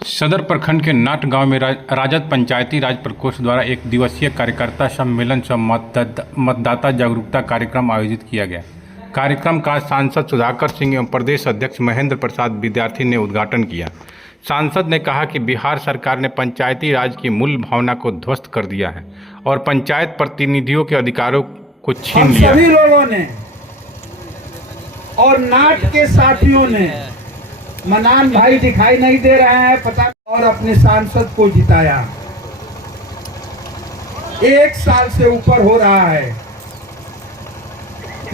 सदर प्रखंड के नाट गांव में राजद पंचायती राज प्रकोष्ठ द्वारा एक दिवसीय कार्यकर्ता सम्मेलन सह मतदाता जागरूकता कार्यक्रम आयोजित किया गया। कार्यक्रम का सांसद सुधाकर सिंह एवं प्रदेश अध्यक्ष महेंद्र प्रसाद विद्यार्थी ने उद्घाटन किया। सांसद ने कहा कि बिहार सरकार ने पंचायती राज की मूल भावना को ध्वस्त कर दिया है और पंचायत प्रतिनिधियों के अधिकारों को छीन लिया। सभी लोगों ने और नाट के साथियों ने, मनान भाई दिखाई नहीं दे रहे हैं पता, और अपने सांसद को जिताया। 1 साल से ऊपर हो रहा है,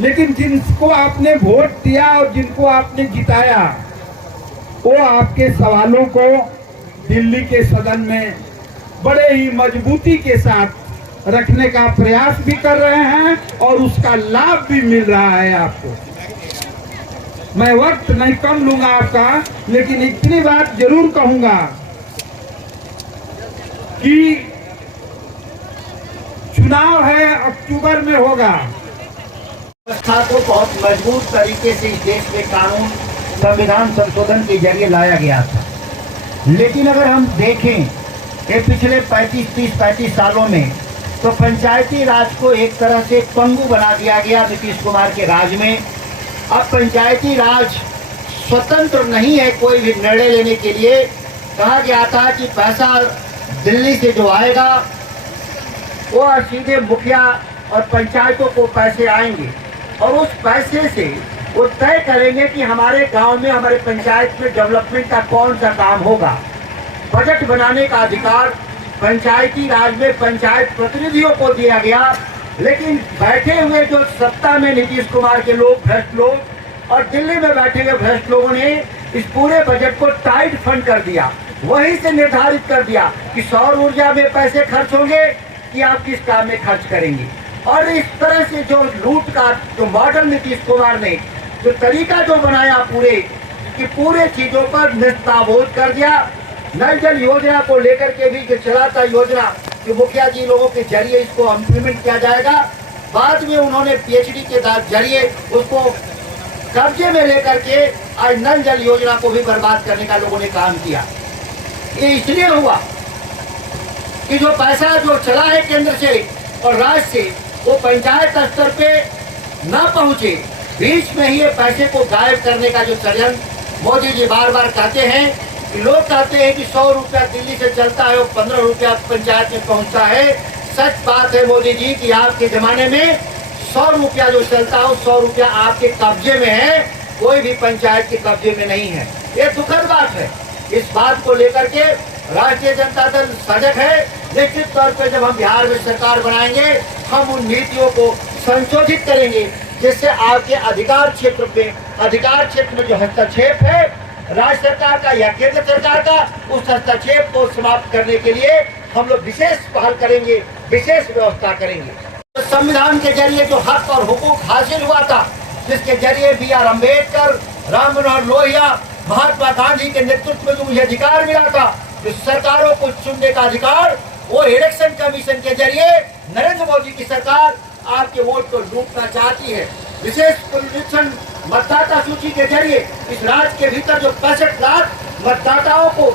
लेकिन जिनको आपने वोट दिया और जिनको आपने जिताया, वो आपके सवालों को दिल्ली के सदन में बड़े ही मजबूती के साथ रखने का प्रयास भी कर रहे हैं और उसका लाभ भी मिल रहा है आपको। मैं वक्त नहीं कम लूंगा आपका, लेकिन इतनी बात जरूर कहूंगा कि चुनाव है, अक्टूबर में होगा। व्यवस्था को बहुत मजबूत तरीके से इस देश में कानून संविधान संशोधन के जरिए लाया गया था, लेकिन अगर हम देखें कि पिछले 35 सालों में तो पंचायती राज को एक तरह से पंगु बना दिया गया नीतीश कुमार के राज में। अब पंचायती राज स्वतंत्र नहीं है कोई भी निर्णय लेने के लिए। कहा गया था कि पैसा दिल्ली से जो आएगा वो सीधे मुखिया और पंचायतों को पैसे आएंगे और उस पैसे से वो तय करेंगे कि हमारे गांव में, हमारे पंचायत में डेवलपमेंट का कौन सा काम होगा। बजट बनाने का अधिकार पंचायती राज में पंचायत प्रतिनिधियों को दिया गया, लेकिन बैठे हुए जो सत्ता में नीतीश कुमार के लोग, भ्रष्ट लोग, और दिल्ली में बैठे हुए भ्रष्ट लोगों ने इस पूरे बजट को टाइट फंड कर दिया। वहीं से निर्धारित कर दिया कि सौर ऊर्जा में पैसे खर्च होंगे कि आप किस काम में खर्च करेंगे। और इस तरह से जो लूट का जो मॉडल नीतीश कुमार ने जो तरीका जो बनाया पूरे चीजों पर निस्ताबोध कर दिया। नल जल योजना को लेकर के भी जो चलाता योजना जो मुखिया जी लोगों के जरिए इसको इम्प्लीमेंट किया जाएगा, बाद में उन्होंने पीएचडी के जरिए उसको कब्जे में लेकर के आज नल जल योजना को भी बर्बाद करने का लोगों ने काम किया। ये इसलिए हुआ कि जो पैसा जो चला है केंद्र से और राज्य से वो पंचायत स्तर पे न पहुंचे, बीच में ही ये पैसे को गायब करने का जो षड्यंत्र मोदी जी बार बार कहते हैं कि लोग कहते हैं कि 100 रुपया दिल्ली से चलता है और 15 रुपया पंचायत में पहुंचता है। सच बात है मोदी जी कि आपके जमाने में 100 रुपया जो चलता है 100 रुपया आपके कब्जे में है, कोई भी पंचायत के कब्जे में नहीं है। ये दुखद बात है। इस बात को लेकर के राष्ट्रीय जनता दल सजग है। निश्चित तौर पर जब हम बिहार में सरकार बनाएंगे, हम उन नीतियों को संशोधित करेंगे जिससे आपके अधिकार क्षेत्र में जो हस्तक्षेप है राज्य सरकार का या केंद्र सरकार का, उस हस्तक्षेप को समाप्त करने के लिए हम लोग विशेष पहल करेंगे, विशेष व्यवस्था करेंगे। तो संविधान के जरिए जो हक और हुकूक हासिल हुआ था, जिसके जरिए BR अम्बेडकर, राम मनोहर लोहिया, महात्मा गांधी के नेतृत्व में जो मुझे अधिकार मिला था, जो सरकारों को चुनने का अधिकार, वो इलेक्शन कमीशन के जरिए नरेंद्र मोदी की सरकार आपके वोट को लूटना चाहती है। विशेष पुनरीक्षण मतदाता सूची के जरिए इस राज्य के भीतर जो 65 लाख मतदाताओं को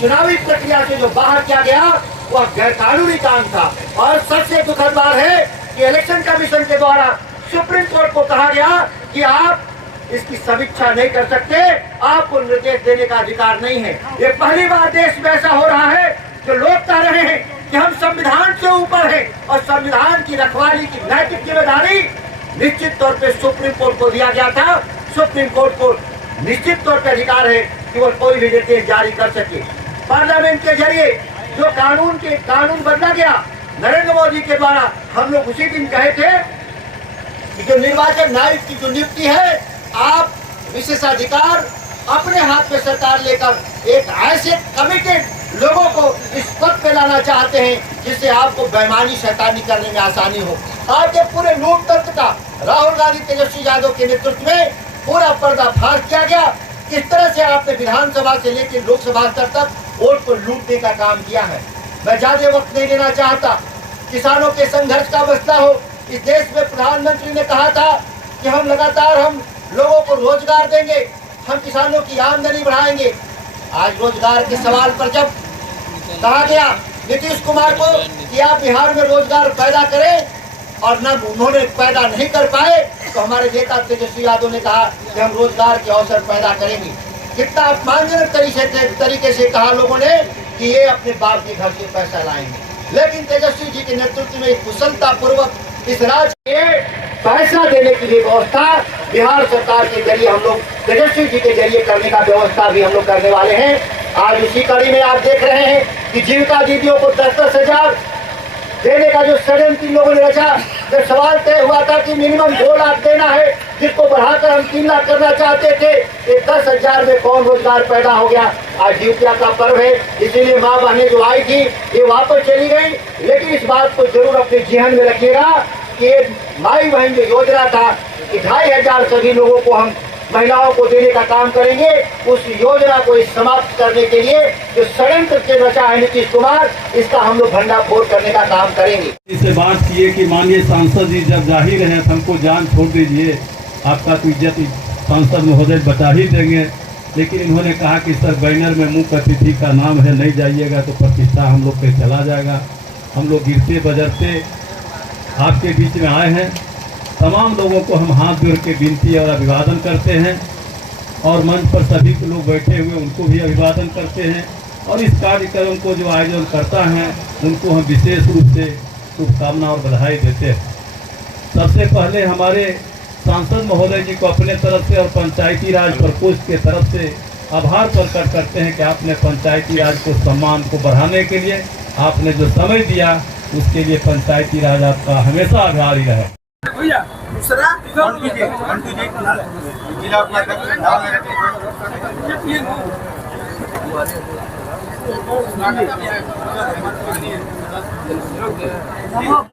चुनावी प्रक्रिया से जो बाहर किया गया, वह गैरकानूनी काम था। और सबसे दुखद बात है कि इलेक्शन कमीशन के द्वारा सुप्रीम कोर्ट को कहा गया कि आप इसकी समीक्षा नहीं कर सकते, आपको निर्देश देने का अधिकार नहीं है। ये पहली बार देश में ऐसा हो रहा है जो लोग कह रहे हैं कि हम संविधान से ऊपर है और संविधान की रखवाली की नैतिक जिम्मेदारी निश्चित तौर पे सुप्रीम कोर्ट को दिया गया था। सुप्रीम कोर्ट को निश्चित तौर पे अधिकार है कि वो कोई भी निर्देश जारी कर सके। पार्लियामेंट के जरिए जो कानून बदला गया नरेंद्र मोदी के द्वारा, हम लोग उसी दिन कहे थे कि जो निर्वाचन आयोग की जो नियुक्ति है, आप विशेषाधिकार अपने हाथ में सरकार लेकर एक ऐसे कमिटेड लोगों को इस पद पे लाना चाहते हैं जिससे आपको बेईमानी शैतानी करने में आसानी हो। आज के पूरे लूट तंत्र का राहुल गांधी, तेजस्वी यादव के नेतृत्व में पूरा पर्दाफाश किया गया। किस तरह से आपने विधानसभा से लेकर लोकसभा स्तर तक वोट को लूटने का काम किया है। मैं ज्यादा वक्त नहीं लेना चाहता। किसानों के संघर्ष का मसला हो, इस देश में प्रधानमंत्री ने कहा था कि हम लगातार लोगों को रोजगार देंगे, हम किसानों की आमदनी बढ़ाएंगे। आज रोजगार के सवाल पर जब कहा गया नीतीश कुमार को कि आप बिहार में रोजगार पैदा करें और न उन्होंने पैदा नहीं कर पाए, तो हमारे नेता तेजस्वी यादव ने कहा कि हम रोजगार के अवसर पैदा करेंगे। कितना अपमानजनक तरीके से कहा लोगों ने कि ये अपने बाप के घर से पैसा लाएंगे, लेकिन तेजस्वी जी के नेतृत्व में कुशलता पूर्वक इस राज्य के पैसा देने की भी व्यवस्था बिहार सरकार के जरिए हम लोग तेजस्वी जी के जरिए करने का व्यवस्था भी हम लोग करने वाले हैं। आज उसी कड़ी में आप देख रहे हैं कि जीविका दीदियों को 10-10 हजार देने का जो षड्यंत्र इन लोगों ने रचा, जब सवाल तय हुआ था कि मिनिमम 2 लाख देना है, जिसको बढ़ाकर हम 3 लाख करना चाहते थे, ये 10,000 में कौन रोजगार पैदा हो गया। आज जीविका का पर्व है, इसीलिए माँ बहनें जो आई थी ये वापस चली गई, लेकिन इस बात को जरूर अपने जेहन में रखिएगा कि माई बहन जो योजना था कि 2,500 सभी लोगों को हम महिलाओं को देने का काम करेंगे, उस योजना को समाप्त करने के लिए जो षड्यंत्र के रचा है नीतीश कुमार, इसका हम लोग भंडाफोड़ करने का काम करेंगे। इससे बात किए कि माननीय सांसद जी जब जाहिर हैं हमको जान छोड़ दीजिए, आपका तो इज्जत सांसद महोदय बचा ही देंगे, लेकिन इन्होंने कहा कि सर बैनर में मुख्य अतिथि का नाम है, नहीं जाइएगा तो प्रतिष्ठा हम लोग पे चला जाएगा। हम लोग गिरते बजरते आपके बीच में आए हैं। तमाम लोगों को हम हाथ जोड़ के विनती और अभिवादन करते हैं, और मंच पर सभी लोग बैठे हुए उनको भी अभिवादन करते हैं, और इस कार्यक्रम को जो आयोजन करता है उनको हम विशेष रूप से शुभकामना और बधाई देते हैं। सबसे पहले हमारे सांसद महोदय जी को अपने तरफ से और पंचायती राज प्रकोष्ठ के तरफ से आभार प्रकट करते हैं कि आपने पंचायती राज को सम्मान को बढ़ाने के लिए आपने जो समय दिया, उसके लिए पंचायती राज आपका हमेशा आभारी रहे। दूसरा जिला